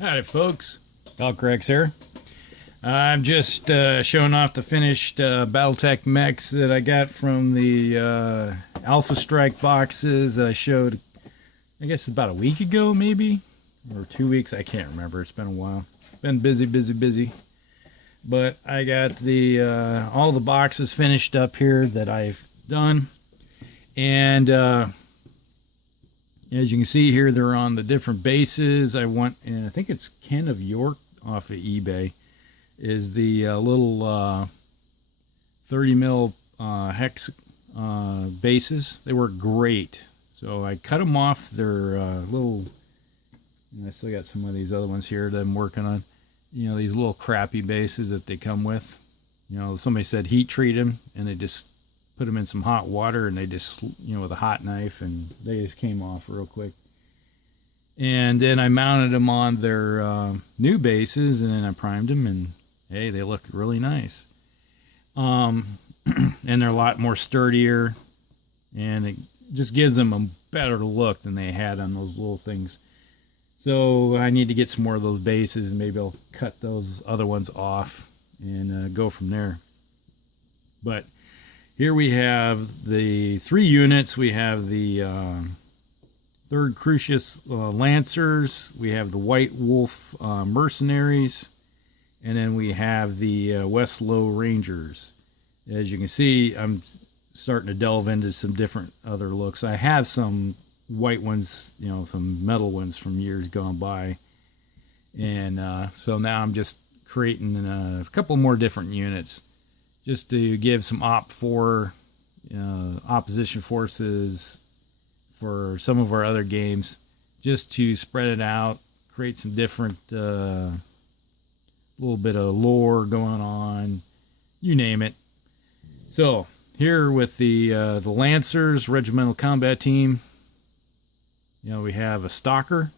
Howdy, folks. Valcrex here. I'm just showing off the finished Battletech mechs that I got from the Alpha Strike boxes that I showed, I guess, about a week ago, maybe, or 2 weeks. I can't remember. It's been a while. Been busy, busy, busy. But I got the all the boxes finished up here that I've done, and as you can see here, they're on the different bases. I want, and I think it's Ken of York off of eBay, is the little 30 mil hex bases. They work great. So I cut them off their little, and I still got some of these other ones here that I'm working on. You know, these little crappy bases that they come with. You know, somebody said heat treat them, and they just put them in some hot water, and they just, you know, with a hot knife, and they just came off real quick. And then I mounted them on their new bases, and then I primed them, and hey, they look really nice. And they're a lot more sturdier, and it just gives them a better look than they had on those little things. So I need to get some more of those bases, and maybe I'll cut those other ones off and go from there. But here we have the 3 units. We have the 3rd Crucis Lancers. We have the White Wolf Mercenaries. And then we have the Westlow Rangers. As you can see, I'm starting to delve into some different other looks. I have some white ones, you know, some metal ones from years gone by. And so now I'm just creating a couple more different units, just to give some opposition forces for some of our other games, just to spread it out, create some different little bit of lore going on, you name it. So here with the Lancers Regimental Combat Team, you know, we have a Stalker.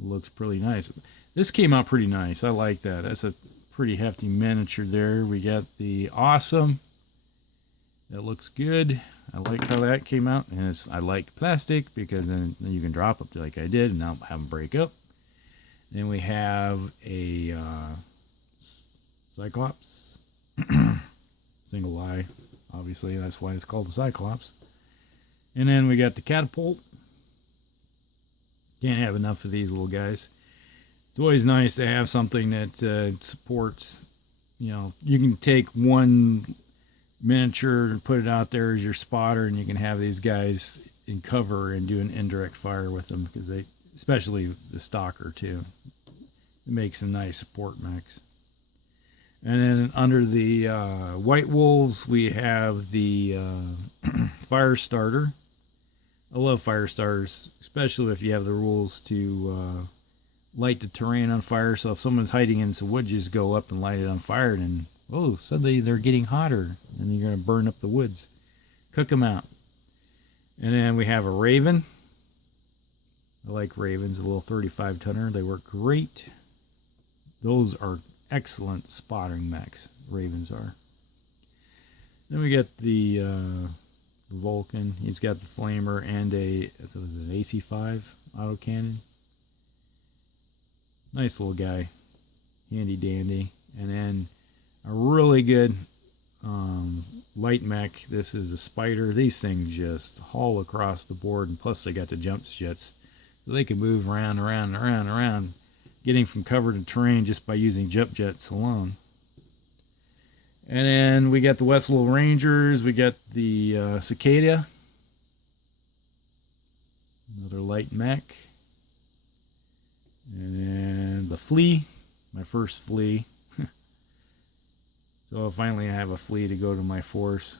It looks pretty nice. This came out pretty nice. I like that. That's a pretty hefty miniature there. We got the Awesome. That looks good. I like how that came out. And I like plastic because then you can drop it like I did and not have them break up. Then we have a Cyclops. Single eye. Obviously, that's why it's called the Cyclops. And then we got the Catapult. Can't have enough of these little guys. It's always nice to have something that supports, you know, you can take one miniature and put it out there as your spotter, and you can have these guys in cover and do an indirect fire with them, because they, especially the Stalker too, it makes some nice support mechs. And then under the White Wolves, we have the Fire Starter. I love fire starters, especially if you have the rules to light the terrain on fire. So if someone's hiding in some wood, you just go up and light it on fire, and oh, suddenly they're getting hotter, and you're going to burn up the woods. Cook them out. And then we have a Raven. I like Ravens, a little 35 tonner. They work great. Those are excellent spotting mechs. Ravens are. Then we get the Vulcan. He's got the flamer and an AC5 autocannon. Nice little guy, handy dandy. And then a really good light mech. This is a Spider. These things just haul across the board, and plus they got the jump jets, so they can move around, getting from cover to terrain just by using jump jets alone. And then we got the Westlow Rangers. We got the Cicada. Another light mech. And then the Flea. My first Flea. So finally I have a Flea to go to my force.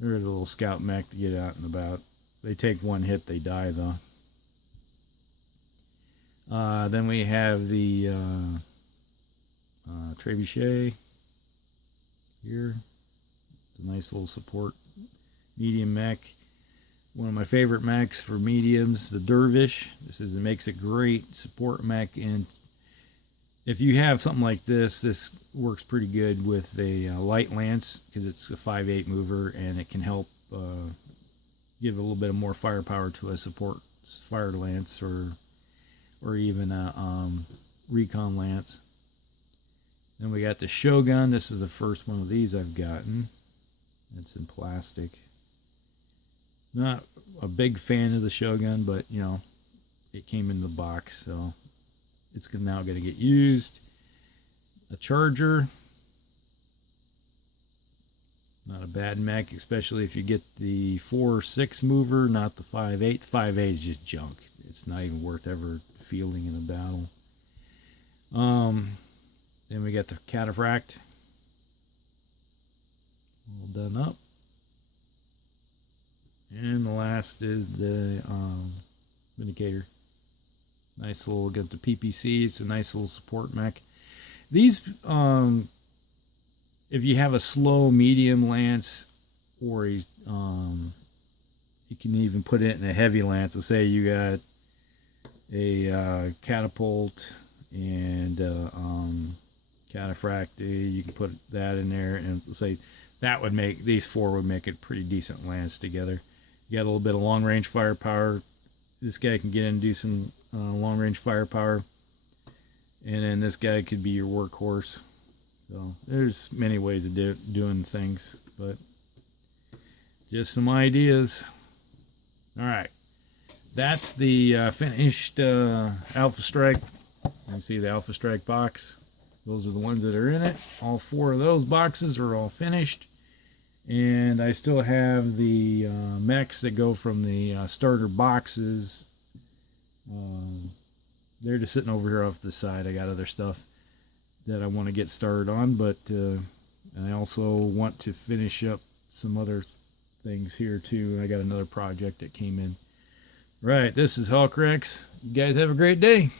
They're a little scout mech to get out and about. They take one hit, they die though. Then we have the Trebuchet. Here, a nice little support medium mech. One of my favorite mechs for mediums, the Dervish. It makes a great support mech, and if you have something like this, this works pretty good with a light lance, because it's a 5/8 mover, and it can help give a little bit of more firepower to a support fire lance or or even a Recon lance. Then we got the Shogun. This is the first one of these I've gotten. It's in plastic. Not a big fan of the Shogun, but you know, it came in the box, so it's now going to get used. A Charger. Not a bad mech, especially if you get the 4/6 mover, not the 5/8. 5/8 is just junk. It's not even worth ever fielding in a battle. Then we got the Cataphract. All done up. And the last is the Vindicator. Nice little, got the PPC. It's a nice little support mech. These, if you have a slow medium lance, or you can even put it in a heavy lance. Let's say you got a catapult and Cataphract, you can put that in there, and let's say that would make, these four would make a pretty decent lance together. You got a little bit of long range firepower. This guy can get in and do some long range firepower, and then this guy could be your workhorse. So there's many ways of doing things, but just some ideas. All right, that's the finished Alpha Strike. You can see the Alpha Strike box. Those are the ones that are in it. All four of those boxes are all finished. And I still have the mechs that go from the starter boxes. They're just sitting over here off the side. I got other stuff that I want to get started on, but I also want to finish up some other things here too. I got another project that came in. Right, this is Hulk Rex. You guys have a great day.